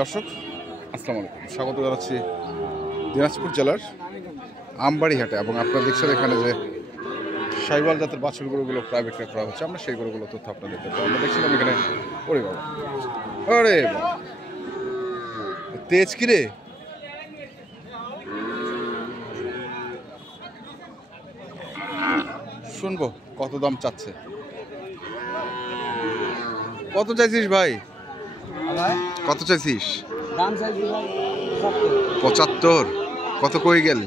দর্শক আসসালামু আলাইকুম, স্বাগত জানাচ্ছি দিনাজপুর জেলার আমবাড়ি হাটে। এবং আপনারা দেখছেন এখানে যে সাইওয়াল জাতের বাছুর গরুগুলো প্রায় বিক্রয় করা হচ্ছে। আমরা সেই গরুগুলো তথ্য আপনাদের দেবো। আমরা দেখছিলাম এখানে ওরে বাবা, আরে বাবা তেজ কিরে, শুনবো কত দাম চাচ্ছে, কত চাইছিস ভাই, কত চাইছিস? 75। কত কই গেল?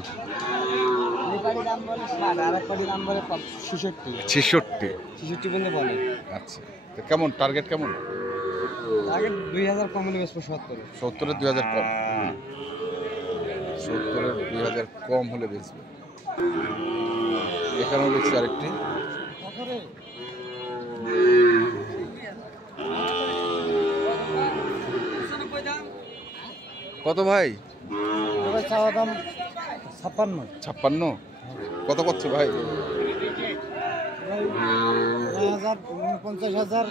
66। আচ্ছা, কেমন টার্গেট, কেমন? 2000 কম হলে 70। 70-এর 2000 কম, 70-এর 2000 কম হলে বেচবে। এখানেও দেখছি আরেকটি। কত ভাই? চাওয়া দাম 56। 56। কত করছে ভাই? 50,000।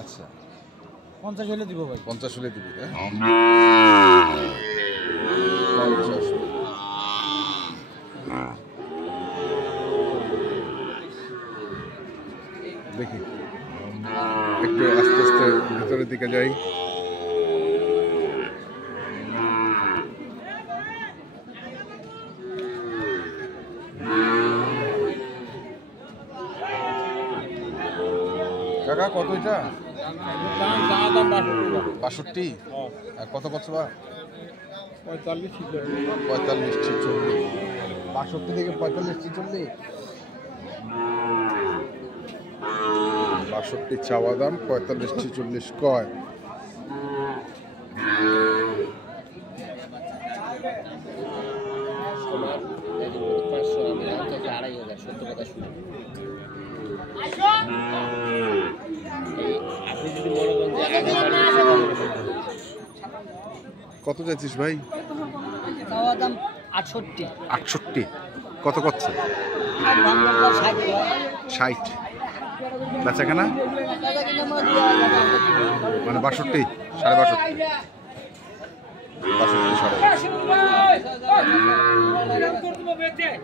আচ্ছা, 50 হলে দিব ভাই। 50 হলে দিবি? দেখি একটু আস্তে আস্তে ভিতরের দিকে যাই। কাকা কত এটা? 62। আর কত করছো বা? 45। 45-46। 62 থেকে 45-46। 62 চাওয়া দাম, 45-46 কয়। কত চাইছিস ভাই? চাওয়া দাম 68। 68। কত করছে? 60। বেচা কেনা মানে 62, 62.5। 62.5।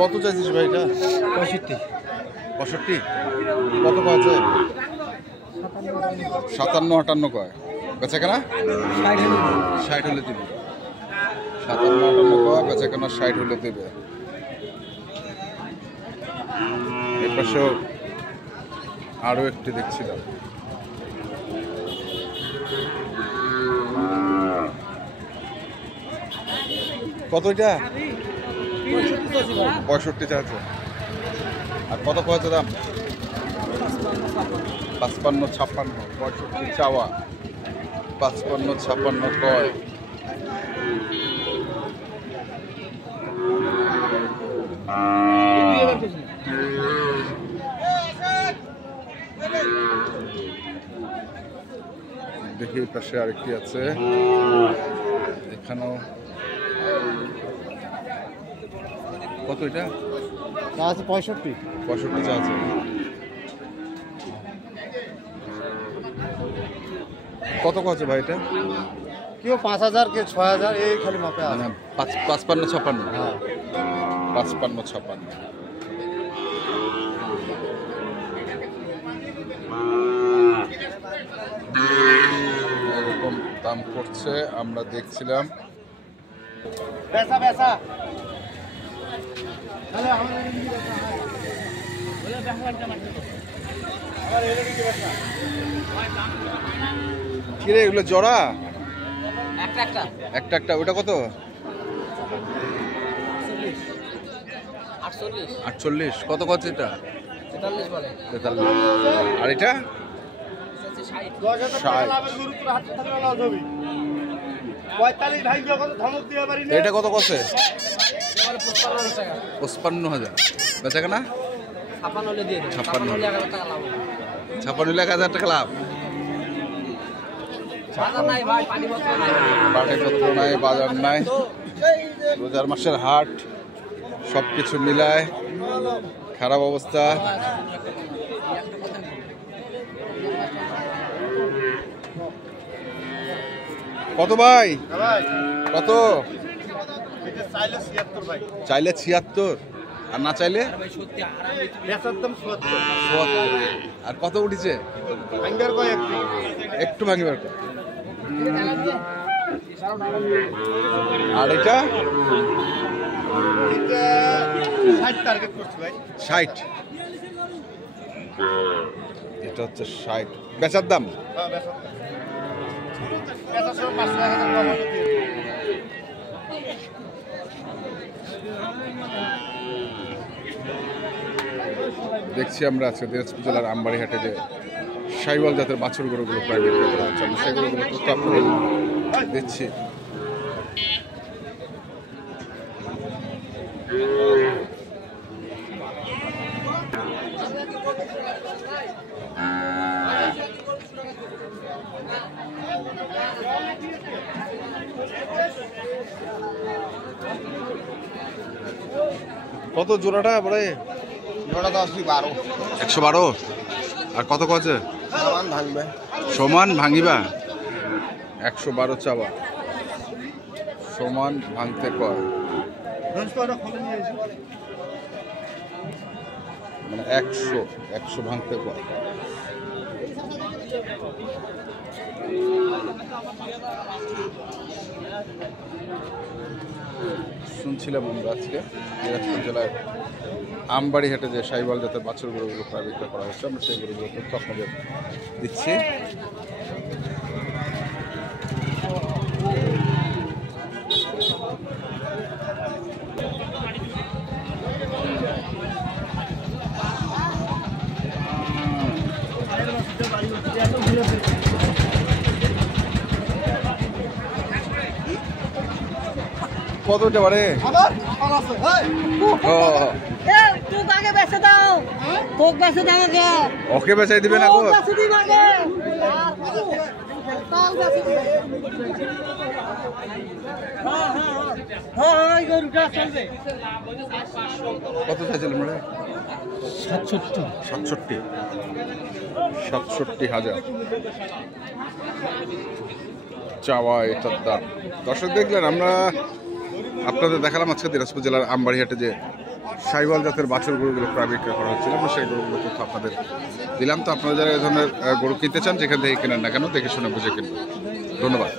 কত চাইছিস ভাই এটা? 65। 65। কত কয়েছে? 57-58 কয়। বেচা কেনা 60 হলে দিবে। 57-58 কয়, বেচা কেনা 60 হলে দেবে। এর পাশেও আরো একটি দেখছিলাম। কত এটা? 65 চাইছে। আর কত কয়েছে দাম? 55-56। 65 চাওয়া, 55-56 কয়। দেখি পাশে আরেকটি আছে, এখানেও। কত এটা? 65। 65 চা আছে। কত কত ভাই এটা? কেউ 5000, কেউ 6000, এই খালি মাপে আছে। 55-56। হ্যাঁ, 55-56। এরকম দাম করছে, আমরা দেখছিলাম। কিরে এগুলো জোড়া? একটা একটা। ওটা কত? 48। কত কত এটা? 43। আর এটা 60। এটা কত কছে? 55,000। বেচা কেনা 56। 1000 টাকা লাভ। পাটিপত্র নাই, বাজার নাই, রোজার মাসের হাট, সব কিছু মিলায় খারাপ অবস্থা। কত ভাই, কত চাইলে 76 আর না চাইলে 74। আর কত উঠেছে একটু ভাঙিবার। আর এটা 60, এটা হচ্ছে 60 বেচার দাম। দেখছি আমরা আজকে দিনাজপুর জেলার আমবাড়ি হাটে যে শাইওয়াল জাতের বাছুর গরুগুলো প্রায় বিক্রি করা হচ্ছে, আমরা সেই গরুগুলো তথ্য আপনাদের দিচ্ছি। কত জোড়াটা বলে? জোড়া 10-12। 112। আর কত কছে? সমান ভাঙবে, সমান ভাঙিবা। 112 চাওয়া, সমান ভাঙতে কয়, মানে 100 ভাঙতে কয়। শুনছিলাম আমরা আজকে দিনাজপুর জেলার আমবাড়ি হাটে যে শাইওয়াল জাতের বাছুর গরুগুলো প্রায় বিক্রি করা হচ্ছে, আমরা সেই গরুগুলো তথ্য আপনাদের দিচ্ছি। কত হতে পারে? ওকে বেচাই দিবেন এখন? কত চাইছিলেন মানে? 67,000 চাওয়া এটার দাম। দর্শক দেখলেন, আমরা আপনাদের দেখালাম আজকে দিনাজপুর জেলার আমবাড়ি হাটে যে শাইওয়াল জাতের বাছুর গরুগুলো প্রায় বিক্রি করা হচ্ছিল, আমরা সেই গরুগুলো তথ্য আপনাদের দিলাম। তো আপনারা যারা এই ধরনের গরু কিনতে চান, যেখান থেকে কেনেন না কেন, দেখে শুনে বুঝে কিনবেন। ধন্যবাদ।